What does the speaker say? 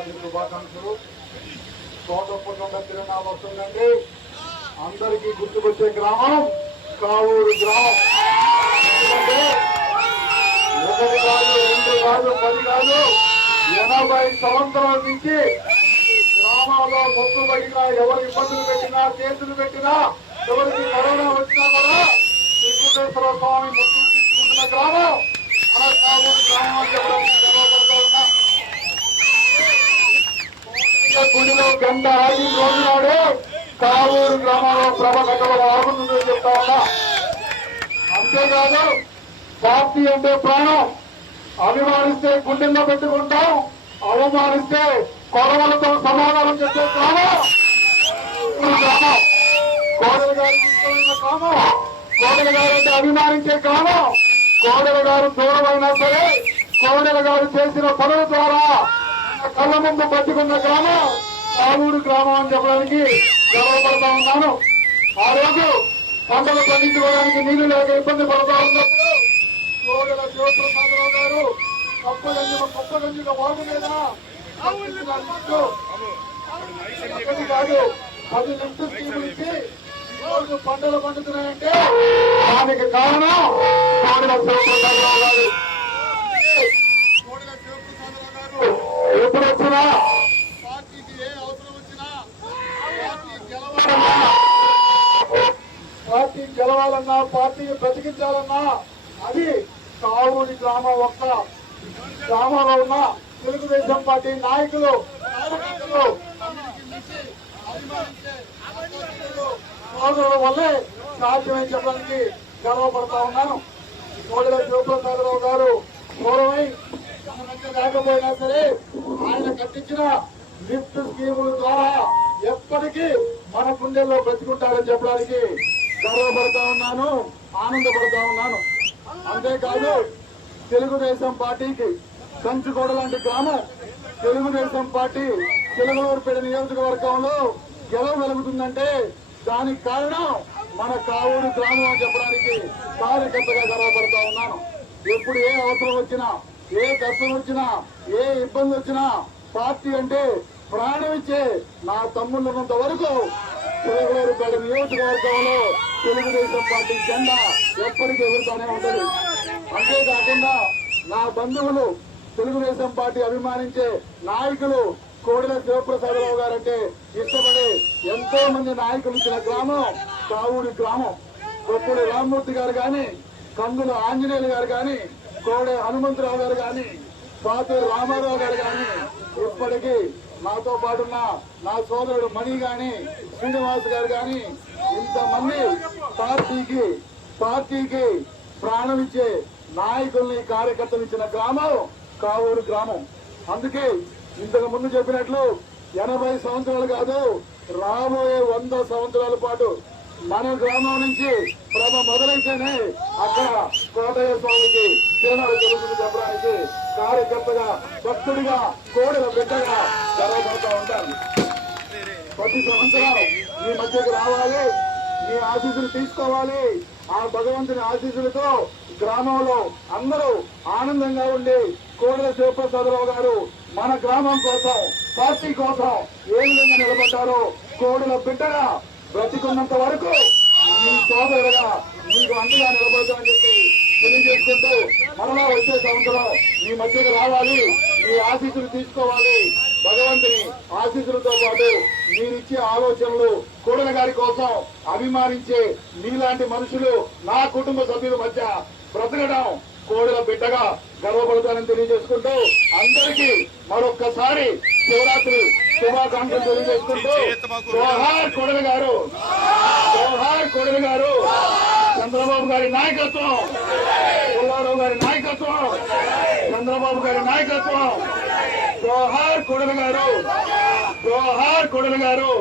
సంక్రాంతి శుభాకాంక్షలు. తోటపుట్ట తిరునాళ్ళు వస్తుందండి. అందరికీ గుర్తుకొచ్చే గ్రామం కావూరు గ్రామం. ఒకటి కాదు, రెండు కాదు, 10 కాదు, 80 సంవత్సరాల నుంచి గ్రామాల్లో మొక్కుబడినా, ఎవరు ఇబ్బందులు పెట్టినా, కేసులు పెట్టినా, ఎవరికి కరోనా వచ్చినా కూడా వెంకటేశ్వర స్వామి మొక్కులు తీసుకుంటున్న గ్రామం మన కావూరు గ్రామం అని చెప్పడానికి గర్వపడుతూ ఉన్నా. గుడిలో గంట ఆగి రోజునాడు కావూరు గ్రామంలో ప్రభ కట్టబడి ఆగుతుందని చెప్తా ఉన్నా. అంతేకాదు, పార్టీ అంటే ప్రాణం. అభిమానిస్తే గుండెల్లో పెట్టుకుంటాం, అవమానిస్తే కొడవలతో సమాధానం చెప్పే గ్రామం గ్రామం. కోడలు గారు తీసుకున్న గ్రామం, కోడలు గారు అంటే అభిమానించే గ్రామం. కోడలు గారు దూరమైనా సరే కోడలు గారు చేసిన పనుల ద్వారా కళ్ళ ముందు పట్టుకున్న గ్రామం కావూరు గ్రామం అని చెప్పడానికి గర్వపడతా ఉన్నాను. ఆ రోజు పంటలు పండించుకోవడానికి నీళ్లు లేక ఇబ్బంది పడతా ఉన్నప్పుడు కోడల శివప్రసాదరావు గారు కుప్పగంజిలో వాగు మీద ఒకటి కాదు 10 లిఫ్ట్ స్కీములు ఇచ్చి ఈరోజు పంటలు పండుతున్నాయంటే దానికి కారణం కోడల శివప్రసాదరావు గారు. కోడల శివప్రసాదరావు గారు ఎప్పుడు వచ్చినా పార్టీకి ఏ అవసరం వచ్చినా పార్టీ గెలవాలన్నా, పార్టీని బ్రతికించాలన్నా అది కావూరి గ్రామం ఒక్క గ్రామంలో ఉన్న తెలుగుదేశం పార్టీ నాయకులు సోదరుల వల్లే సాధ్యమని చెప్పడానికి గర్వపడతా ఉన్నాను. కోడెల శివప్రసాదరావు గారు గౌరవై లేకపోయినా సరే ఆయన కట్టించిన లిఫ్ట్ స్కీముల ద్వారా ఎప్పటికీ మన గుండెల్లో బ్రతుకుంటారని చెప్పడానికి గర్వపడతా ఉన్నాను, ఆనందపడతా ఉన్నాను. అంతేకాదు, తెలుగుదేశం పార్టీకి కంచుకోడ లాంటి గ్రామం తెలుగుదేశం పార్టీ చిలకలూరుపేట నియోజకవర్గంలో గెలవగలుగుతుందంటే దానికి కారణం మన కావూరు గ్రామం అని చెప్పడానికి కార్యకర్తగా గర్వపడతా ఉన్నాను. ఎప్పుడు ఏ అవసరం వచ్చినా, ఏ కష్టం వచ్చినా, ఏ ఇబ్బంది వచ్చినా పార్టీ అంటే ప్రాణం ఇచ్చే నా తమ్ముళ్ళన్నంత వరకు చిలకలూరుపేట నియోజకవర్గంలో తెలుగుదేశం పార్టీ జెండా ఎప్పటికీ ఎగురుతూనే ఉంటుంది. అంతేకాకుండా నా బంధువులు తెలుగుదేశం పార్టీ అభిమానించే నాయకులు కోడెల శివప్రసాదరావు గారంటే ఇష్టపడే ఎంతో మంది నాయకులు ఇచ్చిన గ్రామం కావూరి గ్రామం. కొప్పుడి రామ్మూర్తి గారు గాని, కందుల ఆంజనేయులు గారు గాని, కోడే హనుమంతరావు గారు గాని, పాతూరు రామారావు గారు గాని, ఇప్పటికీ నాతో పాటున్న నా సోదరుడు మణి గాని, శ్రీనివాస్ గారు గాని, ఇంతమంది పార్టీకి ప్రాణం ఇచ్చే నాయకుల్ని, కార్యకర్తలు ఇచ్చిన గ్రామం కావూరు గ్రామం. అందుకే ఇంతకు ముందు చెప్పినట్లు 80 సంవత్సరాలు కాదు, రాబోయే 100 సంవత్సరాల పాటు మన గ్రామం నుంచి ప్రభ మొదలైతేనే అక్కడ కోటయ్య స్వామికి తిరణాలు జరుగుతుంది చెప్పడానికి కార్యకర్తగా, భక్తుడిగా, కోడెల బిడ్డగా గర్వపడుతూ ఉంటాను. ప్రతి సంవత్సరం మీ మధ్యకు రావాలి, మీ ఆశీస్సులు తీసుకోవాలి. ఆ భగవంతుని ఆశీస్సులతో గ్రామంలో అందరూ ఆనందంగా ఉండి కోడెల శివప్రసాదరావు గారు మన గ్రామం కోసం, పార్టీ కోసం ఏ విధంగా నిలబడ్డారో కోడెల బిడ్డగా బ్రతికున్నంత వరకు మీ సోదరుగా మీకు అండగా నిలబడతామని చెప్పి తెలియజేసుకుంటూ మరలా వచ్చే సంవత్సరం మీ మధ్యకు రావాలి, మీ ఆశీస్సులు తీసుకోవాలి. భగవంతుని ఆశీస్సులతో పాటు మీరిచ్చే ఆలోచనలు కోడెల గారి కోసం అభిమానించే మీలాంటి మనుషులు నా కుటుంబ సభ్యుల మధ్య బ్రతకడం కోడెల బిడ్డగా గర్వపడతానని తెలియజేసుకుంటూ అందరికీ మరొక్కసారి శివరాత్రి శుభాకాంక్షలు తెలియజేసుకుంటూ జోహార్ కోడెల గారు, జోహార్ కోడెల గారు. చంద్రబాబు గారి నాయకత్వం, పుల్లారావు గారి నాయకత్వం, చంద్రబాబు గారి నాయకత్వం. జోహార్ కోడెల గారు, జోహార్ కోడెల గారు.